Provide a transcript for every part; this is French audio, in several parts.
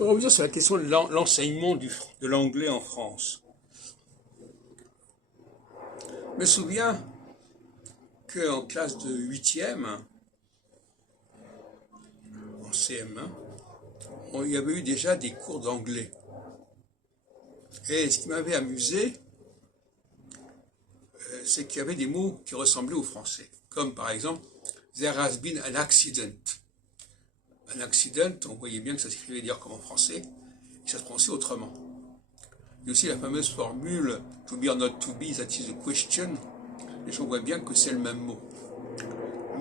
voudrais revenir sur la question de l'enseignement de l'anglais en France. Je me souviens qu'en classe de 8e, en CM1, il y avait eu déjà des cours d'anglais. Et ce qui m'avait amusé, c'est qu'il y avait des mots qui ressemblaient au français. Comme par exemple, there has been an accident. Un accident, on voyait bien que ça s'écrivait dire comme en français, et ça se prononçait autrement. Il y a aussi la fameuse formule to be or not to be, that is a question. Les gens voient bien que c'est le même mot.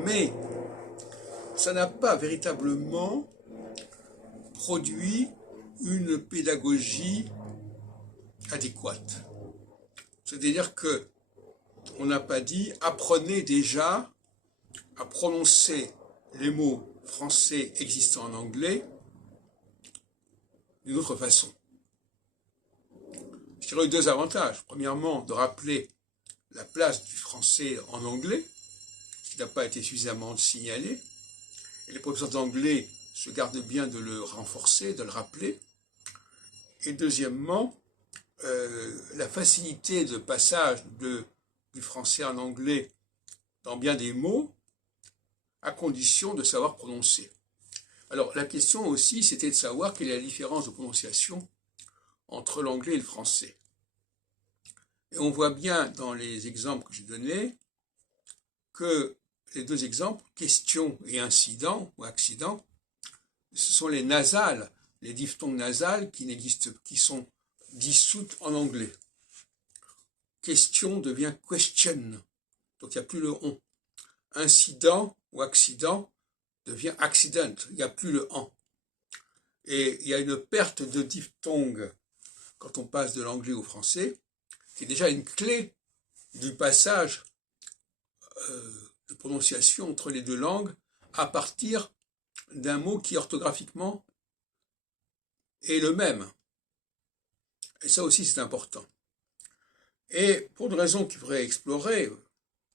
Mais ça n'a pas véritablement produit une pédagogie adéquate. C'est-à-dire que on n'a pas dit apprenez déjà à prononcer les mots français existants en anglais d'une autre façon. Il y aurait eu deux avantages. Premièrement, de rappeler la place du français en anglais, ce qui n'a pas été suffisamment signalé. Et les professeurs d'anglais se gardent bien de le renforcer, de le rappeler. Et deuxièmement, la facilité de passage du français en anglais dans bien des mots, à condition de savoir prononcer. Alors la question aussi, c'était de savoir quelle est la différence de prononciation entre l'anglais et le français. Et on voit bien dans les exemples que j'ai donnés que les deux exemples, question et incident ou accident, ce sont les nasales, les diphtongues nasales qui sont dissoutes en anglais. Question devient question, donc il n'y a plus le on. Incident ou accident devient accident, il n'y a plus le en. Et il y a une perte de diphtongue quand on passe de l'anglais au français, qui est déjà une clé du passage de prononciation entre les deux langues à partir d'un mot qui orthographiquement est le même. Et ça aussi c'est important. Et pour une raison qu'il faudrait explorer,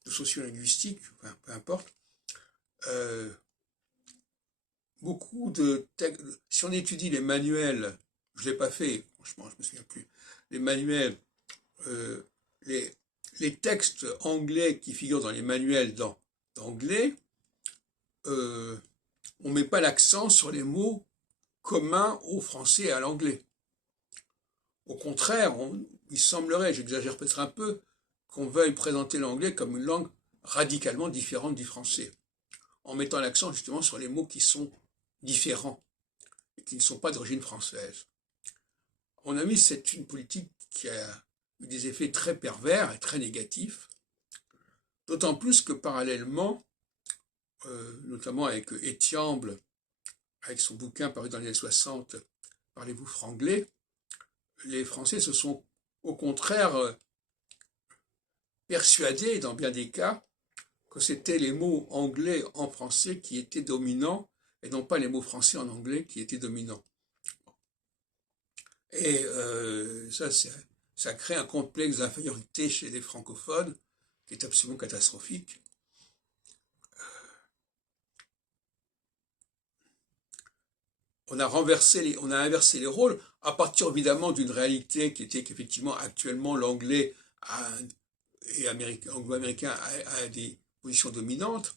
de sociolinguistique, enfin, peu importe, beaucoup de textes, si on étudie les manuels, je ne l'ai pas fait, franchement, je ne me souviens plus, les manuels, les textes anglais qui figurent dans les manuels d'anglais, on ne met pas l'accent sur les mots communs au français et à l'anglais. Au contraire, il semblerait, j'exagère peut-être un peu, qu'on veuille présenter l'anglais comme une langue radicalement différente du français, en mettant l'accent justement sur les mots qui sont différents et qui ne sont pas d'origine française. À mon avis, c'est une politique qui a eu des effets très pervers et très négatifs, d'autant plus que parallèlement, notamment avec Etiamble, avec son bouquin paru dans les années 60, Parlez-vous franglais, les Français se sont au contraire persuadés, dans bien des cas, que c'était les mots anglais en français qui étaient dominants et non pas les mots français en anglais qui étaient dominants. Et ça crée un complexe d'infériorité chez les francophones qui est absolument catastrophique. On a inversé les rôles à partir évidemment d'une réalité qui était qu'effectivement actuellement l'anglais et anglo-américain a des positions dominantes,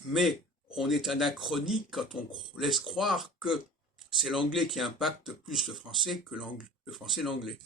mais on est anachronique quand on laisse croire que c'est l'anglais qui impacte plus le français que le français l'anglais.